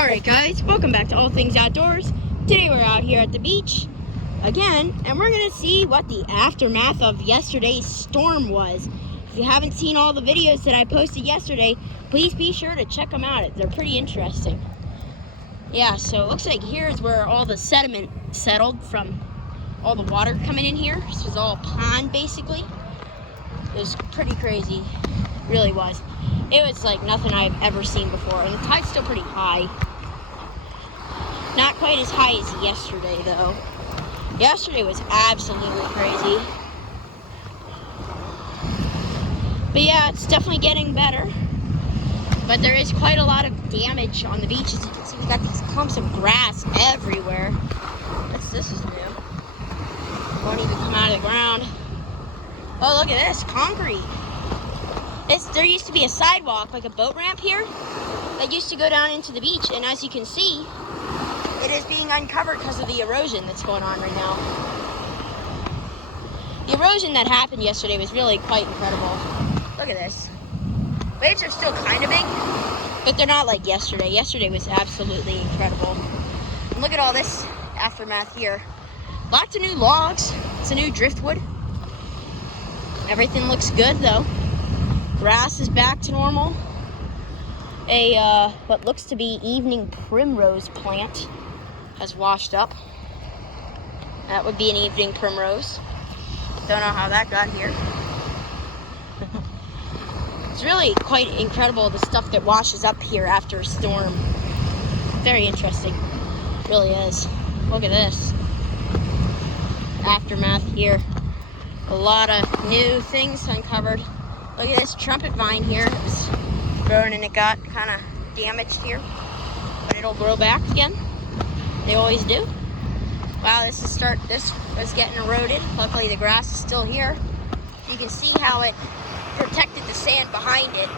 Alright guys, welcome back to All Things Outdoors. Today we're out here at the beach again, and we're going to see what the aftermath of yesterday's storm was. If you haven't seen all the videos that I posted yesterday, please be sure to check them out. They're pretty interesting. Yeah, so it looks like here's where all the sediment settled from all the water coming in here. This was all pond basically. It was pretty crazy, it really was. It was like nothing I've ever seen before, and the tide's still pretty high. Not quite as high as yesterday though. Yesterday was absolutely crazy. But yeah, it's definitely getting better. But there is quite a lot of damage on the beach. As you can see, we got these clumps of grass everywhere. This is new. Won't even come out of the ground. Oh, look at this, concrete. There used to be a sidewalk, like a boat ramp here, that used to go down into the beach, and as you can see, it is being uncovered because of the erosion that's going on right now. The erosion that happened yesterday was really quite incredible. Look at this. Waves are still kind of big, but they're not like yesterday. Yesterday was absolutely incredible. And look at all this aftermath here. Lots of new logs. It's a new driftwood. Everything looks good though. Grass is back to normal. What looks to be evening primrose plant has washed up. That would be an evening primrose. Don't know how that got here. It's really quite incredible, the stuff that washes up here after a storm. Very interesting. It really is. Look at this. Aftermath here. A lot of new things uncovered. Look at this trumpet vine here. It was grown and it got kind of damaged here, but it'll grow back again. They always do. Wow, this was getting eroded. Luckily the grass is still here. You can see how it protected the sand behind it.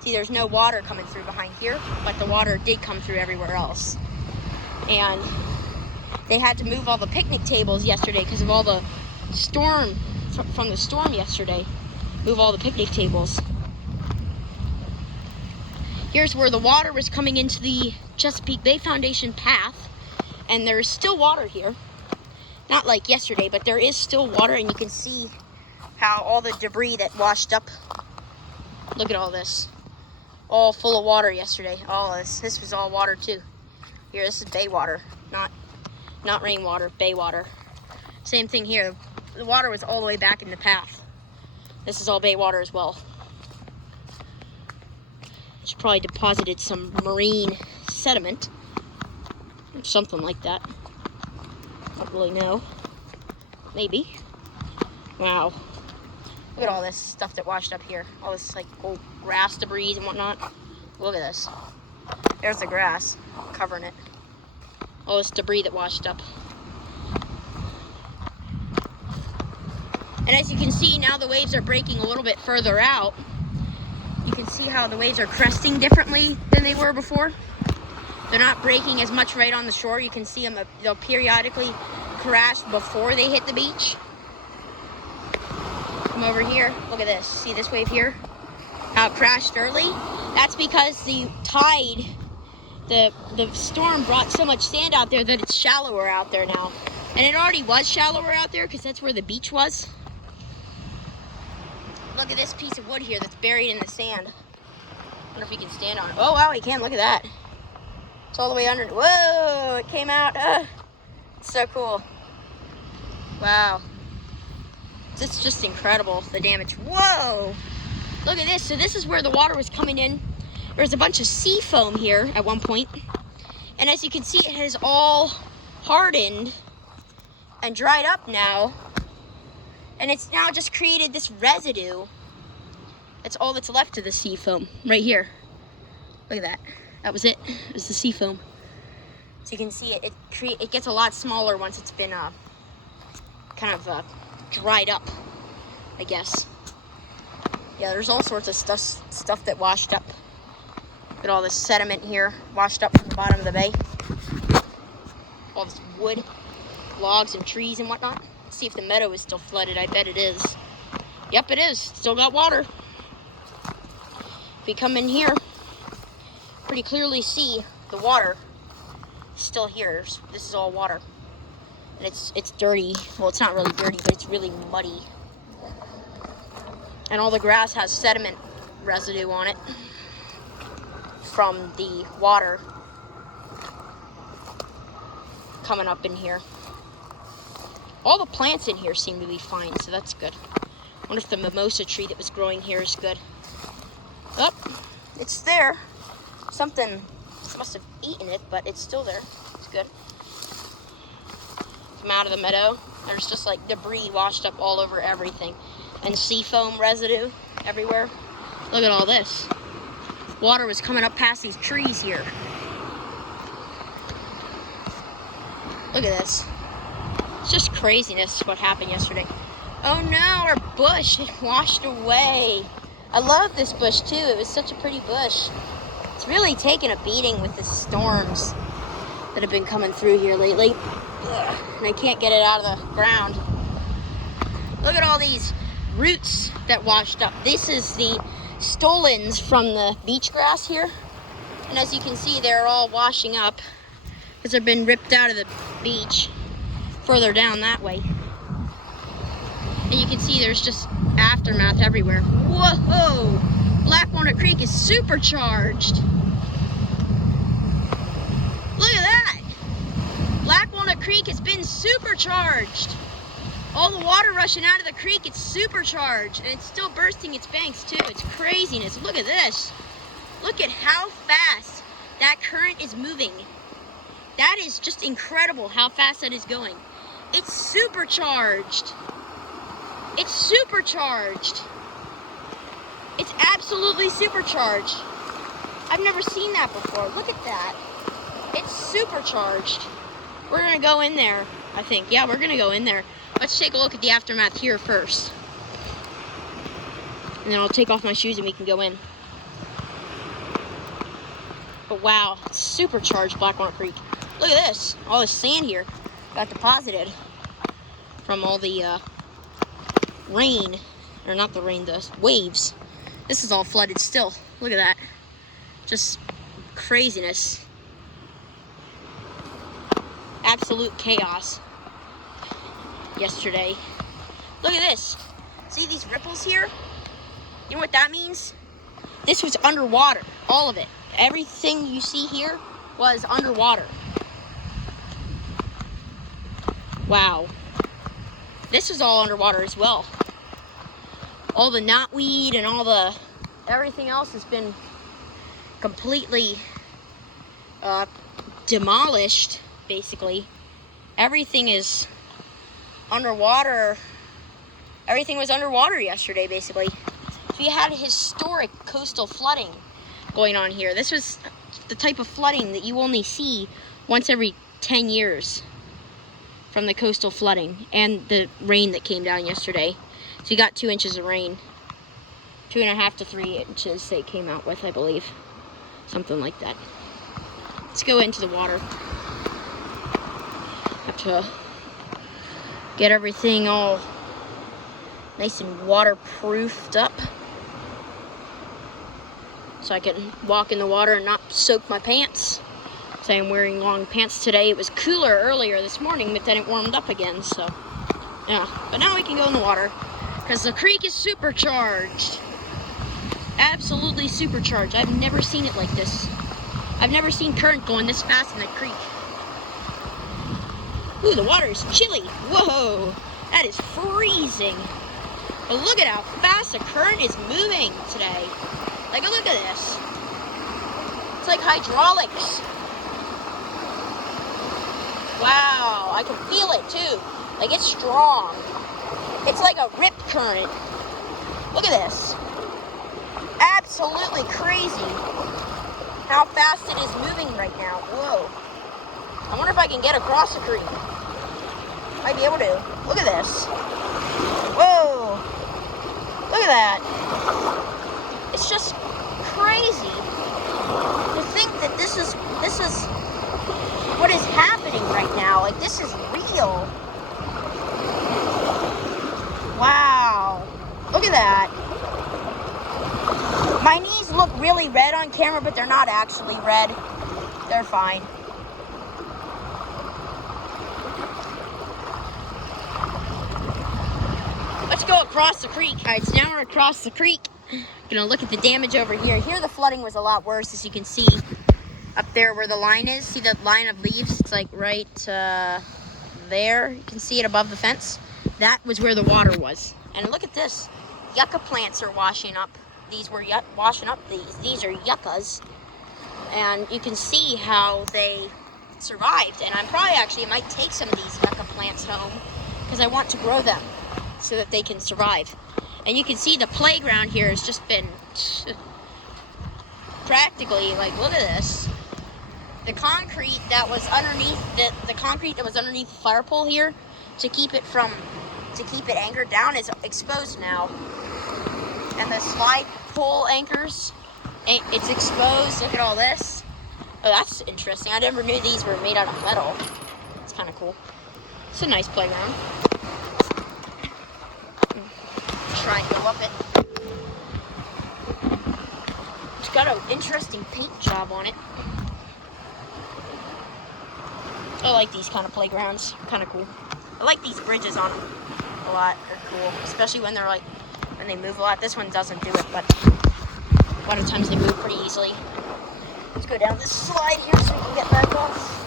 See, there's no water coming through behind here, but the water did come through everywhere else. And they had to move all the picnic tables yesterday because of all the storm, from the storm yesterday. Move all the picnic tables. Here's where the water was coming into the Chesapeake Bay Foundation path, and there's still water here. Not like yesterday, but there is still water, and you can see how all the debris that washed up. Look at all this. All full of water yesterday. All this. This was all water too. Here, this is bay water, not rainwater, bay water. Same thing here. The water was all the way back in the path. This is all bay water as well. She probably deposited some marine sediment or something like that. Don't really know. Maybe. Wow. Look at all this stuff that washed up here. All this like old grass debris and whatnot. Look at this. There's the grass covering it. All this debris that washed up. And as you can see, now the waves are breaking a little bit further out. You can see how the waves are cresting differently than they were before. They're not breaking as much right on the shore. You can see them, they'll periodically crash before they hit the beach. Come over here, look at this. See this wave here? How it crashed early? That's because the tide, the storm brought so much sand out there that it's shallower out there now. And it already was shallower out there because that's where the beach was. Look at this piece of wood here that's buried in the sand. I wonder if you can stand on it. Oh wow, you can. Look at that. It's all the way under. Whoa, it came out. It's so cool. Wow. It's just incredible, the damage. Whoa! Look at this. So this is where the water was coming in. There was a bunch of sea foam here at one point. And as you can see, it has all hardened and dried up now. And it's now just created this residue. That's all that's left of the sea foam right here. Look at that. That was it. It was the sea foam. So you can see it gets a lot smaller once it's been dried up, I guess. Yeah, there's all sorts of stuff that washed up. Look at all this sediment here washed up from the bottom of the bay. All this wood, logs and trees and whatnot. Let's see if the meadow is still flooded. I bet it is. Yep, it is. Still got water. If we come in here, pretty clearly see the water is still here. This is all water. And it's dirty. Well, it's not really dirty, but it's really muddy. And all the grass has sediment residue on it from the water coming up in here. All the plants in here seem to be fine, so that's good. I wonder if the mimosa tree that was growing here is good. Oh, it's there. Something must have eaten it, but it's still there. It's good. Come out of the meadow. There's just like debris washed up all over everything. And sea foam residue everywhere. Look at all this. Water was coming up past these trees here. Look at this. It's just craziness what happened yesterday. Oh no, our bush, it washed away. I love this bush too. It was such a pretty bush. It's really taken a beating with the storms that have been coming through here lately. Ugh, and I can't get it out of the ground. Look at all these roots that washed up. This is the stolons from the beach grass here. And as you can see, they're all washing up because they've been ripped out of the beach further down that way. And you can see there's just aftermath everywhere. Whoa! Black Walnut Creek is supercharged. Look at that! Black Walnut Creek has been supercharged. All the water rushing out of the creek, it's supercharged. And it's still bursting its banks too. It's craziness. Look at this. Look at how fast that current is moving. That is just incredible how fast that is going. It's supercharged. It's supercharged. It's absolutely supercharged. I've never seen that before. Look at that. It's supercharged. We're gonna go in there, I think. Yeah, we're gonna go in there. Let's take a look at the aftermath here first. And then I'll take off my shoes and we can go in. But wow, it's supercharged Black Walnut Creek. Look at this. All this sand here got deposited from all the rain. Or not the rain, the waves. This is all flooded still. Look at that. Just craziness. Absolute chaos yesterday. Look at this. See these ripples here? You know what that means? This was underwater. All of it. Everything you see here was underwater. Wow. This was all underwater as well. All the knotweed and all the everything else has been completely demolished, basically. Everything is underwater. Everything was underwater yesterday, basically. So we had historic coastal flooding going on here. This was the type of flooding that you only see once every 10 years from the coastal flooding and the rain that came down yesterday. So we got 2 inches of rain. 2.5 to 3 inches they came out with, I believe. Something like that. Let's go into the water. Have to get everything all nice and waterproofed up so I can walk in the water and not soak my pants. So I'm wearing long pants today. It was cooler earlier this morning, but then it warmed up again, so yeah. But now we can go in the water because the creek is supercharged. Absolutely supercharged. I've never seen it like this. I've never seen current going this fast in the creek. Ooh, the water is chilly. Whoa, that is freezing. But look at how fast the current is moving today. Like, look at this. It's like hydraulics. Wow, I can feel it too. Like, it's strong. It's like a rip current. Look at this. Absolutely crazy how fast it is moving right now. Whoa. I wonder if I can get across the creek. Might be able to. Look at this. Whoa. Look at that. It's just crazy to think that this is what is happening right now. Like, this is real. Wow. Look at that. My knees look really red on camera, but they're not actually red. They're fine. Let's go across the creek. All right, so now we're across the creek. Gonna look at the damage over here. Here the flooding was a lot worse, as you can see up there where the line is. See the line of leaves? It's like right there. You can see it above the fence. That was where the water was. And look at this. Yucca plants are washing up. These were washing up these. These are yuccas. And you can see how they survived. And I'm probably actually might take some of these yucca plants home because I want to grow them so that they can survive. And you can see the playground here has just been practically, like, look at this. The concrete that was underneath the concrete that was underneath the fire pole here to keep it anchored down is exposed now. And the slide pole anchors, it's exposed. Look at all this. Oh, that's interesting. I never knew these were made out of metal. It's kind of cool. It's a nice playground. Try and go up it. It's got an interesting paint job on it. I like these kind of playgrounds. Kind of cool. I like these bridges on them a lot. They're cool, especially when they're like when they move a lot. This one doesn't do it, but a lot of times they move pretty easily. Let's go down this slide here so we can get back off.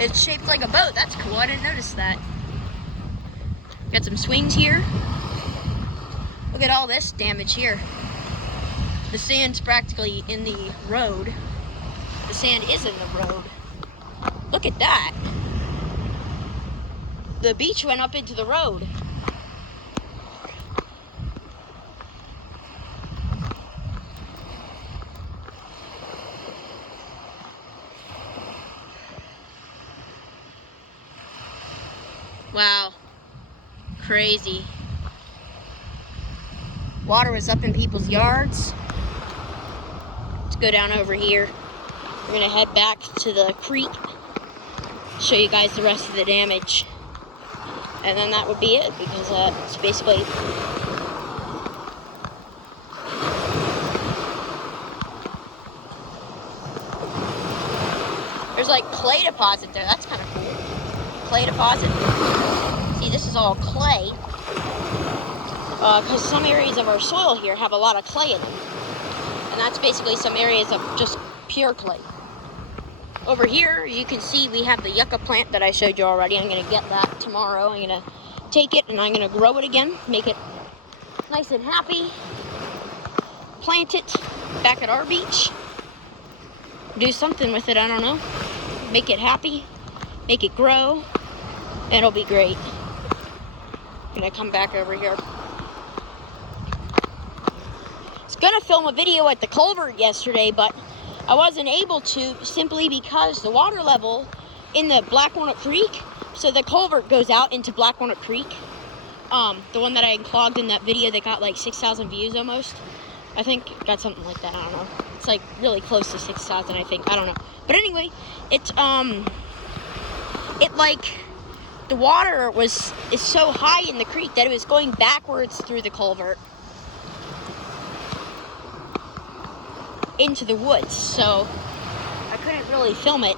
It's shaped like a boat. That's cool. I didn't notice that. Got some swings here. Look at all this damage here. The sand's practically in the road. The sand is in the road. Look at that. The beach went up into the road. Wow, crazy. Water was up in people's yards. Let's go down over here. We're gonna head back to the creek, show you guys the rest of the damage. And then that would be it, because it's basically there's like clay deposit there. That's kind of cool. Clay deposit. See, this is all clay because some areas of our soil here have a lot of clay in them, and that's basically some areas of just pure clay. Over here you can see we have the yucca plant that I showed you already. I'm going to get that tomorrow. I'm going to take it and I'm going to grow it again, make it nice and happy, plant it back at our beach, do something with it, I don't know, make it happy, make it grow, and it'll be great. I'm gonna come back over here. I was gonna film a video at the culvert yesterday, but I wasn't able to simply because the water level in the Black Walnut Creek, so the culvert goes out into Black Walnut Creek, the one that I clogged in that video that got like 6,000 views almost. I think it got something like that, I don't know. It's like really close to 6,000, I think, I don't know. But anyway, the water is so high in the creek that it was going backwards through the culvert into the woods, so I couldn't really film it.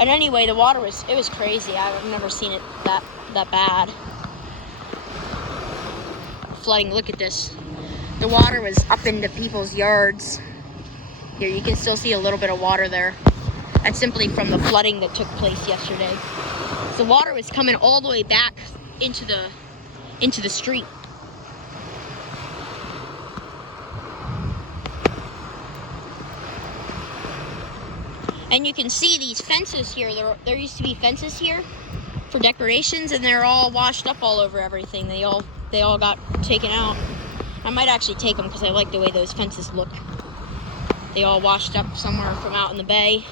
And anyway, the water was crazy. I've never seen it that bad. Flooding, look at this. The water was up into people's yards. Here, you can still see a little bit of water there. That's simply from the flooding that took place yesterday. The water was coming all the way back into the street. And you can see these fences here. There used to be fences here for decorations, and they're all washed up all over everything. They all got taken out. I might actually take them because I like the way those fences look. They all washed up somewhere from out in the bay.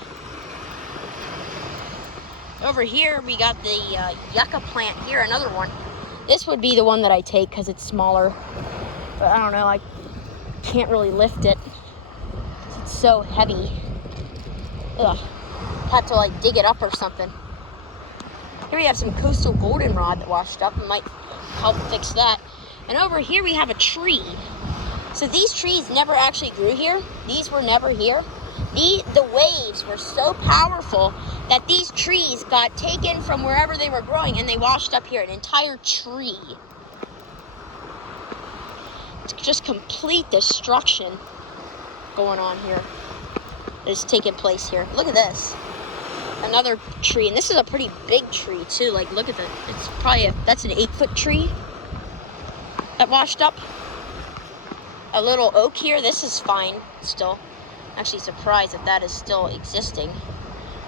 Over here, we got the yucca plant here, another one. This would be the one that I take because it's smaller. But I don't know, I can't really lift it. It's so heavy. Ugh. Had to like dig it up or something. Here we have some coastal goldenrod that washed up. It might help fix that. And over here we have a tree. So these trees never actually grew here. These were never here. The waves were so powerful that these trees got taken from wherever they were growing and they washed up here, an entire tree. It's just complete destruction going on here. Is taking place here. Look at this. Another tree, and this is a pretty big tree too. Like, look at it's probably that's an 8-foot tree that washed up. A little oak here. This is fine still. Actually surprised that is still existing.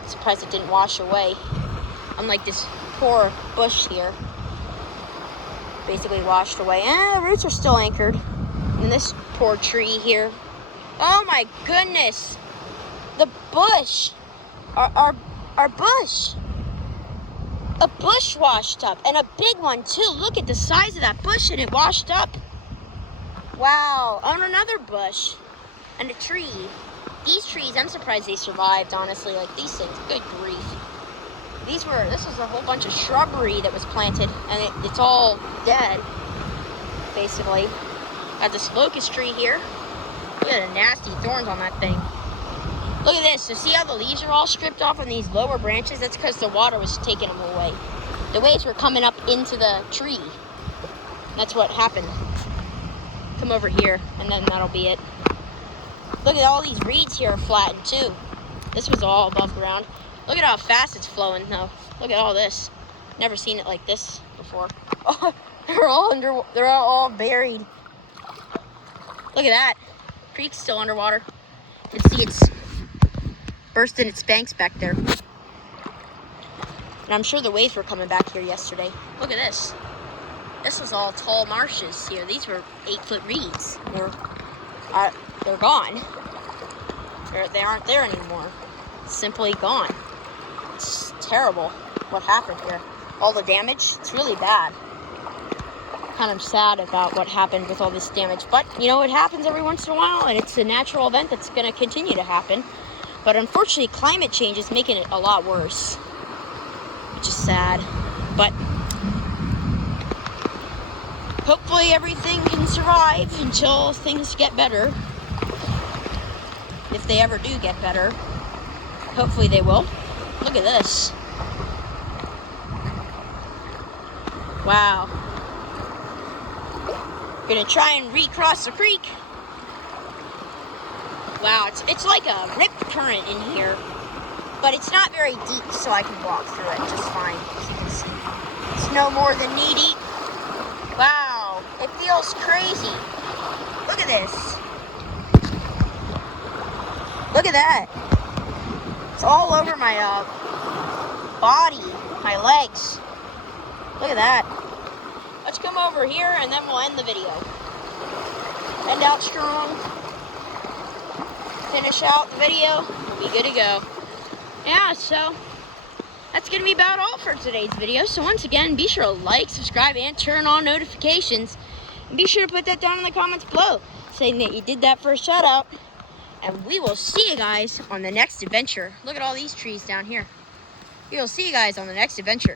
Surprised it didn't wash away. Unlike this poor bush here. Basically washed away. The roots are still anchored. And this poor tree here. Oh my goodness. The bush. Our bush. A bush washed up. And a big one too. Look at the size of that bush and it washed up. Wow. On another bush. And a tree. These trees, I'm surprised they survived, honestly. Like, these things, good grief. This was a whole bunch of shrubbery that was planted, and it's all dead, basically. Got this locust tree here. Look at the nasty thorns on that thing. Look at this. So see how the leaves are all stripped off on these lower branches? That's because the water was taking them away. The waves were coming up into the tree. That's what happened. Come over here, and then that'll be it. Look at all these reeds here are flattened too. This was all above ground. Look at how fast it's flowing though. Look at all this. Never seen it like this before. Oh, they're all buried. Look at that. Creek's still underwater. You can see it's bursting its banks back there. And I'm sure the waves were coming back here yesterday. Look at this. This was all tall marshes here. These were 8-foot reeds. They're gone. They aren't there anymore. Simply gone. It's terrible what happened here. All the damage, it's really bad. Kind of sad about what happened with all this damage. But, you know, it happens every once in a while, and it's a natural event that's going to continue to happen. But unfortunately, climate change is making it a lot worse. Which is sad. But hopefully everything can survive until things get better. If they ever do get better. Hopefully they will. Look at this. Wow. Gonna try and recross the creek. Wow, it's like a rip current in here. But it's not very deep, so I can walk through it just fine. As you can see. It's no more than knee deep. Wow, it feels crazy. Look at this. Look at that. It's all over my body, my legs. Look at that. Let's come over here and then we'll end the video. End out strong. Finish out the video. We'll be good to go. Yeah, so that's going to be about all for today's video. So once again, be sure to like, subscribe, and turn on notifications. And be sure to put that down in the comments below, saying that you did that for a shout out. And we will see you guys on the next adventure. Look at all these trees down here. We will see you guys on the next adventure.